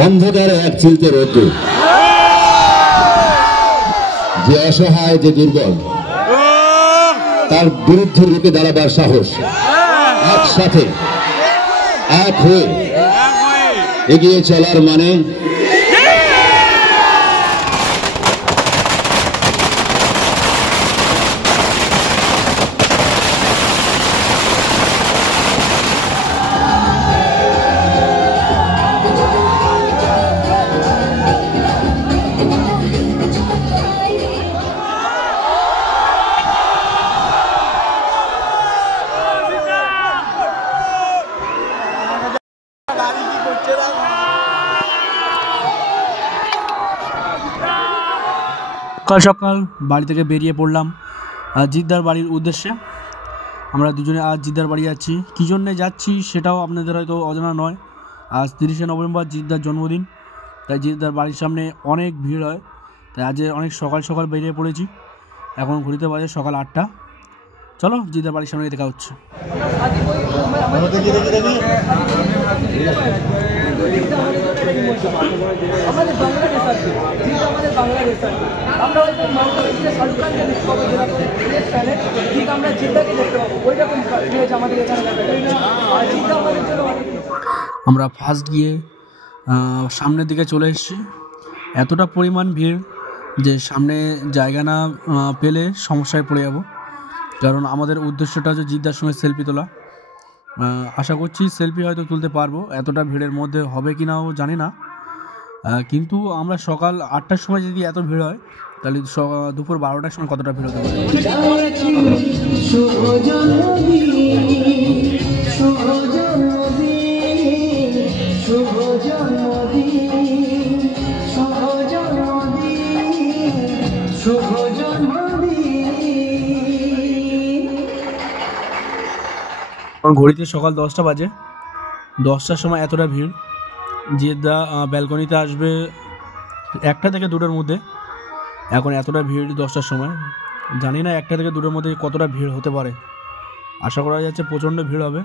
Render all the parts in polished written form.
অন্ধকারে এক চিলতে রোদ্দুর, যে অসহায় যে দুর্বল তার বিরুদ্ধে রুখে দাঁড়াবার সাহস, একসাথে এক হয়ে এগিয়ে চলার মানে সকাল সকাল বাড়ি থেকে বেরিয়ে পড়লাম জিদ্দার বাড়ির উদ্দেশ্যে। আমরা দুজনে আজ জিদ্দার বাড়ি যাচ্ছি। কী জন্যে যাচ্ছি সেটাও আপনাদের হয়তো অজানা নয়। আজ 30শে নভেম্বর জিদ্দার জন্মদিন, তাই জিদ্দার বাড়ির সামনে অনেক ভিড় হয়, তাই আজ অনেক সকাল সকাল বেরিয়ে পড়েছি। এখন ঘড়িতে বাজে সকাল 8টা। চলো জিদ্দার বাড়ির সামনে দেখা হচ্ছে। আমরা ফার্স্ট গিয়ে সামনের দিকে চলে এসেছি। এতটা পরিমাণ ভিড় যে সামনে জায়গা না পেলে সমস্যায় পড়ে যাব, কারণ আমাদের উদ্দেশ্যটা হচ্ছে জিদ্দার সঙ্গে সেলফি তোলা। আশা করছি সেলফি হয়তো তুলতে পারবো, এতটা ভিড়ের মধ্যে হবে কি নাও জানি না। কিন্তু আমরা সকাল 8টার সময় যদি এত ভিড় হয়, তাহলে দুপুর 12টার সময় কতটা ভিড় হতে পারে। ঘড়িতে সকাল 10টা বাজে। 10টার সময় এতটা ভিড়। জিদ্দা ব্যালকনিতে আসবে 1টা থেকে 2টার মধ্যে। এখন এতটা ভিড় 10টার সময়, জানি না 1টা থেকে 2টার মধ্যে কতটা ভিড় হতে পারে। আশা করা যাচ্ছে প্রচণ্ড ভিড় হবে।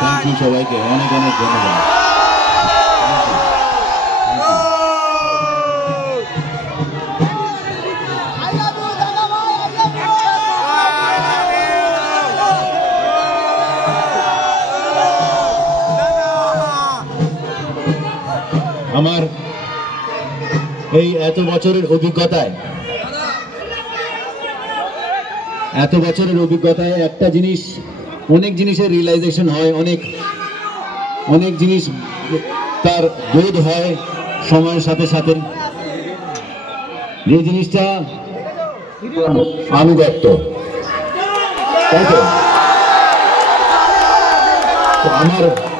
থ্যাংক ইউ সবাইকে অনেক অনেক ধন্যবাদ। আমার এই এত বছরের অভিজ্ঞতায় একটা জিনিস, অনেক জিনিসের রিয়েলাইজেশন হয়, অনেক জিনিস তার বোধ হয় সময়ের সাথে সাথে। যে জিনিসটা আনুগত্য, তাই তো?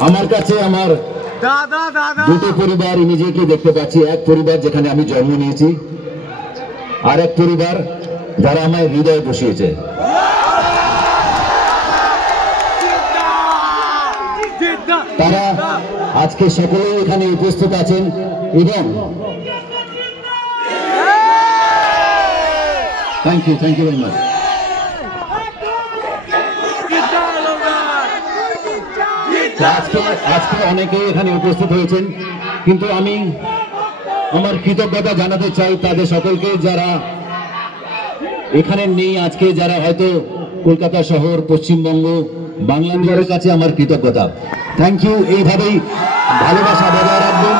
আমার কাছে আমার দুটো পরিবার ইমিডিয়েটলি দেখতে পাচ্ছি। এক পরিবার যেখানে আমি জন্ম নিয়েছি, আর এক পরিবার যারা আমায় হৃদয়ে বসিয়েছে। তারা আজকে সকলেই এখানে উপস্থিত আছেন এবং থ্যাংক ইউ ভেরি মাচ। আজকে অনেকেই এখানে উপস্থিত হয়েছেন, কিন্তু আমি আমার কৃতজ্ঞতা জানাতে চাই তাদের সকলকে যারা এখানে নেই আজকে, যারা হয়তো কলকাতা শহর, পশ্চিমবঙ্গ, বাংলাদেশের কাছে আমার কৃতজ্ঞতা। Thank you. এইভাবেই ভালোবাসা বজায় রাখবেন।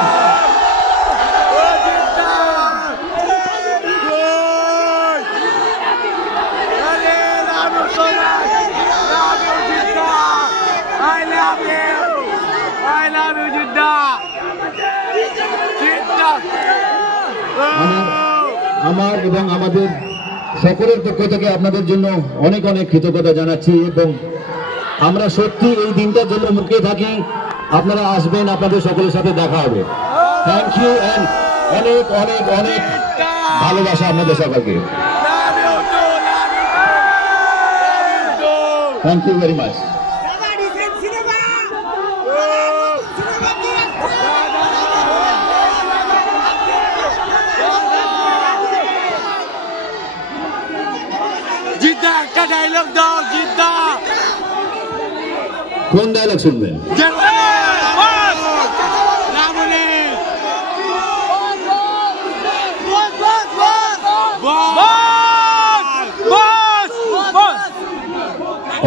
আমার এবং আমাদের সকলের পক্ষ থেকে আপনাদের জন্য অনেক অনেক কৃতজ্ঞতা জানাচ্ছি এবং আমরা সত্যি এই দিনটার জন্য মুখিয়ে থাকি। আপনারা আসবেন, আপনাদের সকলের সাথে দেখা হবে। থ্যাংক ইউ এন্ড অনেক অনেক অনেক ভালোবাসা আপনাদের সকলকে। Thank you very much. একটা ডায়লগ দাও, জিদ্দা। কোন ডায়লগ শুনবেন?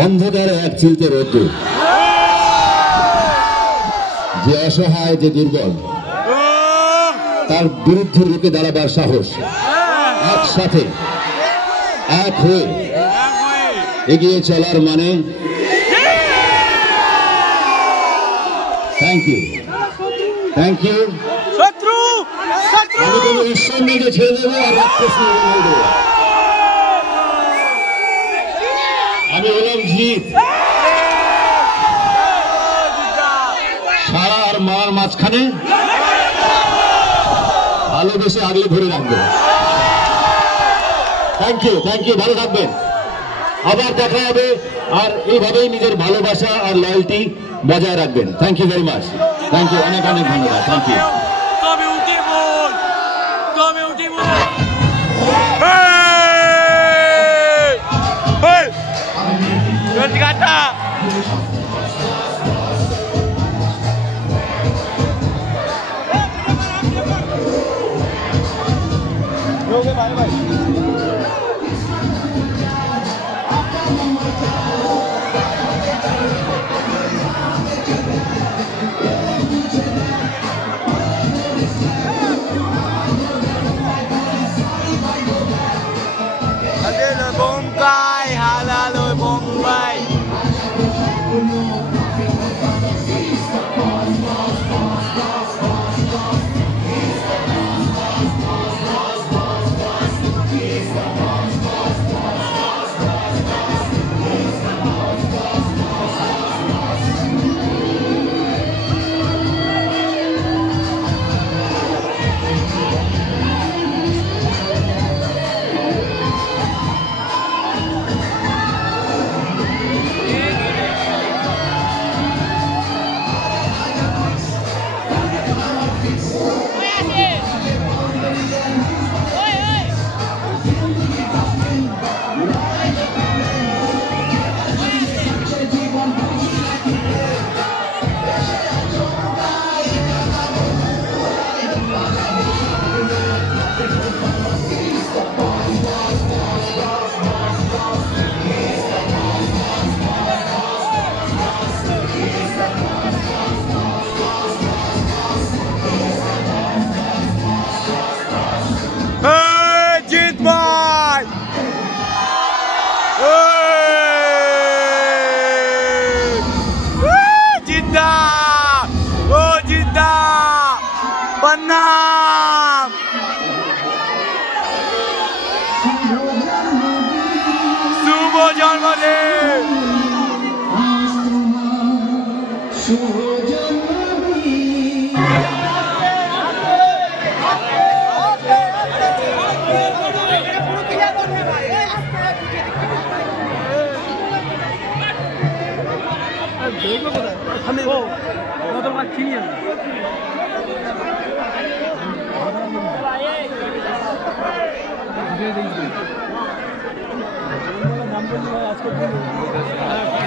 অন্ধকারে এক চিলতে রোদ্দুর, যে অসহায়, যে দুর্বল, তার বিরুদ্ধে রুখে দাঁড়াবার সাহস, একসাথে এক হয়ে এগিয়ে চলার মানে। Thank you. শত্রু আমি কোনো ঈশ্বর নিয়ে ছেড়ে দেবো আর রাক্ষস নিয়ে দেবো। আমি হলাম জিত। সারা আর মার মাঝখানে ভালোবেসে আগলে ধরে রাখবো। থ্যাংক ইউ, ভালো থাকবেন। আবার দেখা হবে, আর এইভাবেই নিজের ভালোবাসা আর লয়্যালটি বজায় রাখবেন। Thank you very much. Thank you, অনেক অনেক ধন্যবাদ। Thank you. Bombay, halalo Bombay. Panam! Subo Janmadin! নাম বললে আজকে